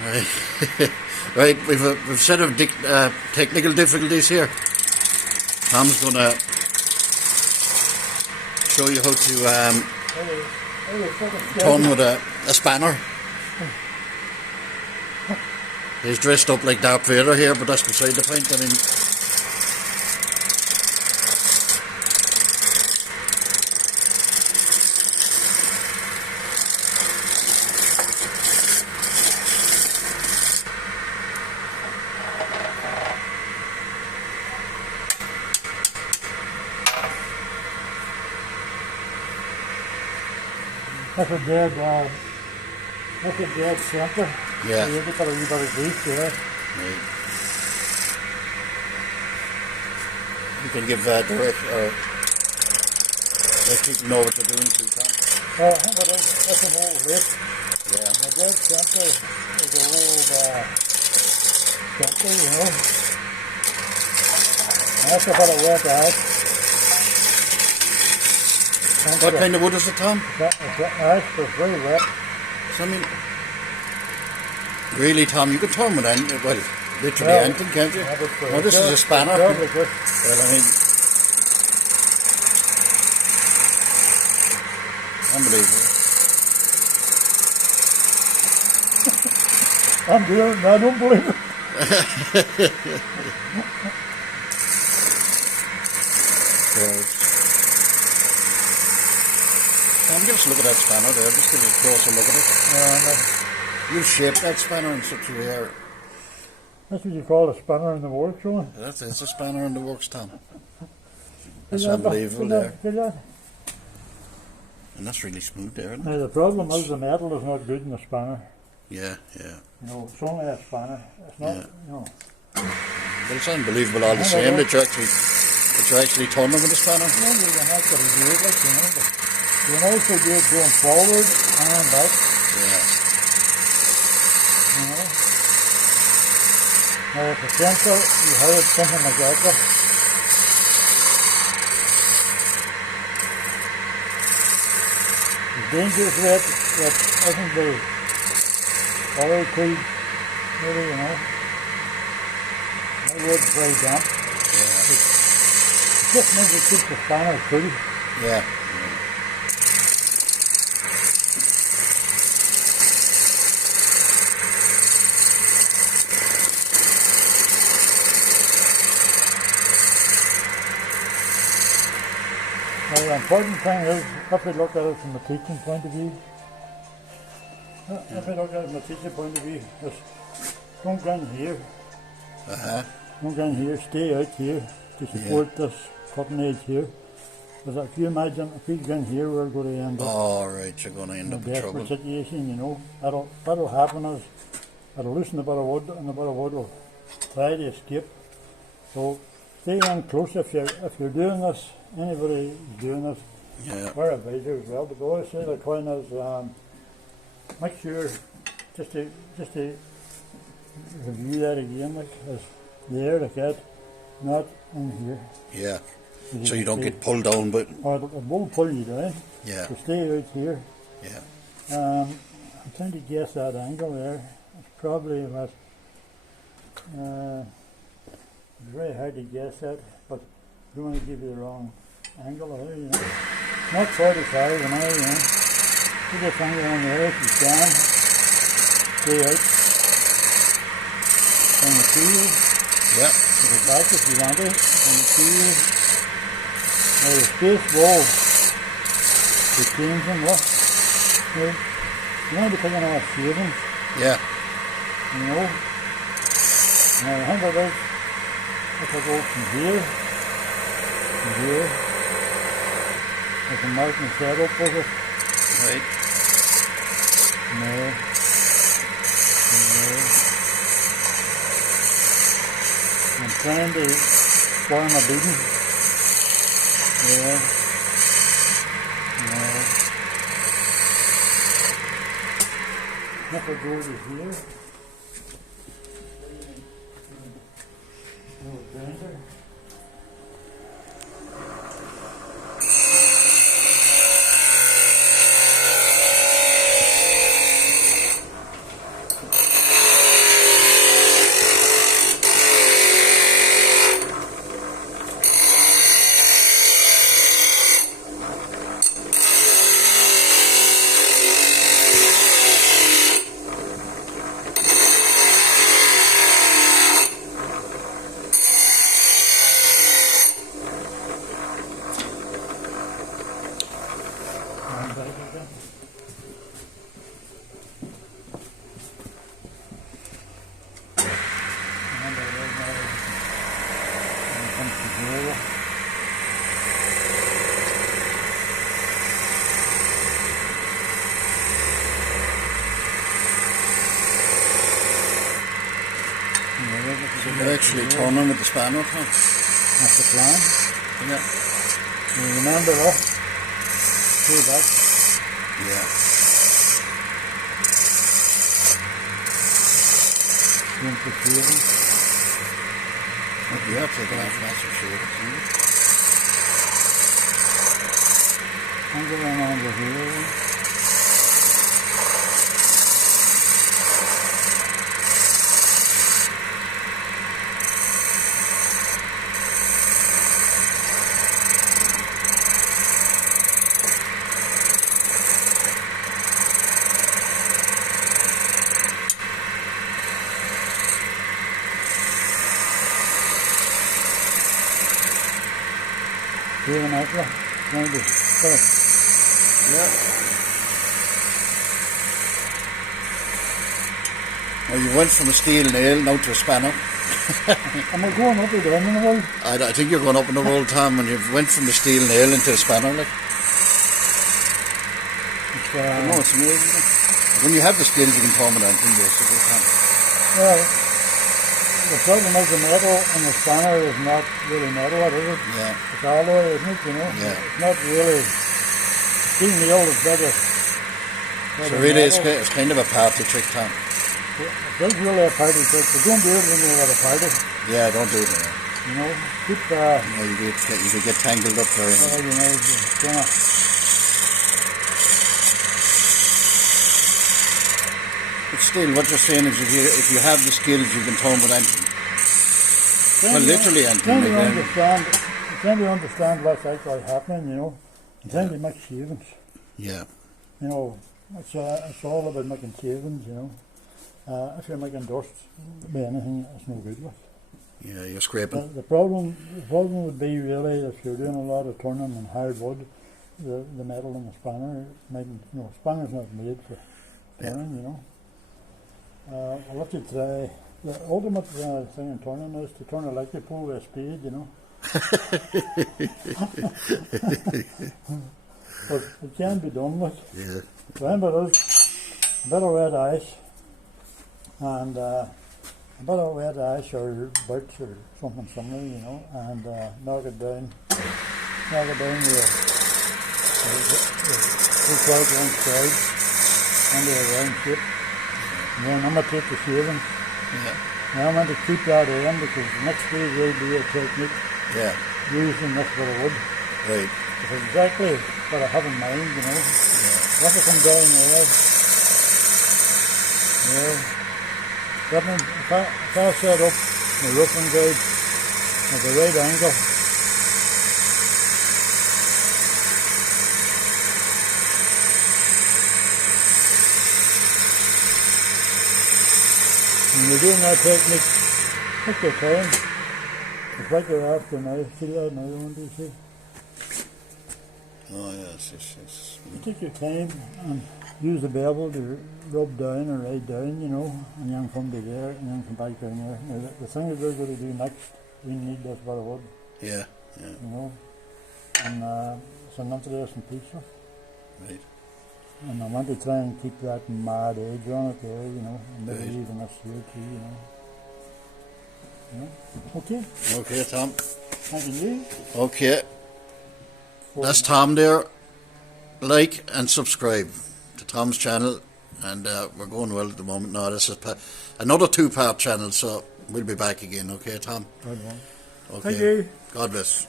Right, right. We've a set of technical difficulties here. Tom's going to show you how to turn with a spanner. He's dressed up like Darth Vader here, but that's beside the point. I mean, that's a dead center. yeah. You got a wee bit of grease there. Right. You can give let people know what you're doing too, Tom. Well, I think that's an old lake. Yeah. And the dead center is an old center, you know. And that's a bit of wet ice. What kind of wood is it, Tom? It's ice, but it's very wet. So, I mean, really, Tom, you could turn with anything, well, literally anything, can't you? Well, this is a spanner. Well, I mean, unbelievable. I'm doing it, I don't believe it. Right. Tom, give us a look at that spanner there. Just give us a closer look at it. You've shaped that spanner in such a way. That's what you call a spanner in the works, Rowan. It's a spanner in the works, Tom. That's unbelievable there. And that's really smooth there, isn't it? Now the problem is the metal is not good in the spanner. Yeah, yeah. You know, it's only a spanner. It's not, you know. But it's unbelievable all the same that you're actually turning with a spanner. No, you can have to do it, like, you know, but you can also do it going forward and back. Yeah. You know. Now at the center, you have it something like that. The dangerous red that isn't the oil creed, really, you know. My wood's very damp. Yeah. It just means it keeps the spanner cool. Yeah. Now the important thing is, if we look at it from a teaching point of view, is don't go in here. Don't go in here, stay out here to support this cutting edge here. Because if you imagine, if we go in here, we're going to end up You're going to end up in trouble. desperate situation, you know. What'll happen is, it'll loosen a bit of wood, and the bit of wood will try to escape. So stay in close if you're doing this. Anybody who's doing this, we're advisors as well. But always say the coin is make sure just to review that again, like as there, like that, not in here. Yeah. So you don't get pulled down, but Or it won't pull you down. yeah. So stay out here. Yeah. I'm trying to guess that angle there. It's probably about. It's very hard to guess that, but I don't want to give you the wrong angle there, you know. Not 45 an hour, you know. Put your finger on there if you can. Stay out. On the field. Yeah. To the back if you want it. On the field. Now the space wall. The change them, look. Now, you want to be taking off shavings, Yeah. you know. Now the thing about if I go from here, I can mark my setup with it. Right. No. I'm trying to form a beating. Yeah. No. If I go over here. Little grinder. So you're actually turning with the spanner, huh? That's the plan. Yeah. You remember that? See that? Yeah. Into shaving. You have to take off massive shave, isn't it? And go on over here. Here and out there. Maybe. Yeah. Well, you went from a steel nail now to a spanner. Am I going up again in a while? I think you're going up in the world, Tom, when you went from a steel nail into a spanner, like. No, it's amazing. When you have the skills, you can turn it anything, basically, Tom. Well, the problem is the metal and the spanner is not really metal, is it? Yeah. It's alloy, isn't it, you know? Yeah. It's not really... Steel nail is better. So really, it's kind of a party trick, Tom. It is really a party trick, but don't do it when you're at a party. Yeah, don't do it. You know, keep No, you could get tangled up very much. you know, gonna... But still, what you're saying is if you have the skills, you can turn with anything. Well, literally anything. Trying to understand what's actually happening, you know. And trying to make shavings. Yeah. You know, it's all about making shavings, you know. If you're making dust by anything, it's no good with. Yeah, you're scraping. The problem would be really if you're doing a lot of turning in hardwood, the metal in the spanner, spanner's not made for turning, you know. We'll have to try. The ultimate thing in turning is to turn a electric pole with a spade, you know. But it can be done with. Yeah. Remember, there's a bit of red ice and a bit of red ice or birch or something similar, you know, and knock it down with two one side under a round shape. And then I'm going to take the shaving. Yeah. Now I'm going to keep that in because the next day will be a technique Yeah. using this bit of wood. Right. It's exactly what I have in mind, you know. Yeah. Let it come down there. Yeah. That means if I set up my roofing guide at the right angle, when you're doing that technique, take your time. It's like you're after now. See that now, won't you see? Oh, yes. You take your time and use the bevel to rub down or ride down, you know, and then come to there and then come back down there. Now, the thing that we're going to do next, we need this bit of wood, Yeah. you know, and it's an interesting piece. Right. And I want to try and keep that mad edge on it there, you know, and maybe Right. even this here too, you know. Okay, Okay, Tom. thank you. Okay. That's Tom there. Like and subscribe to Tom's channel. And we're going well at the moment. No, this is another 2-part channel, so we'll be back again. Okay, Tom? Good one. Okay. Thank you. God bless.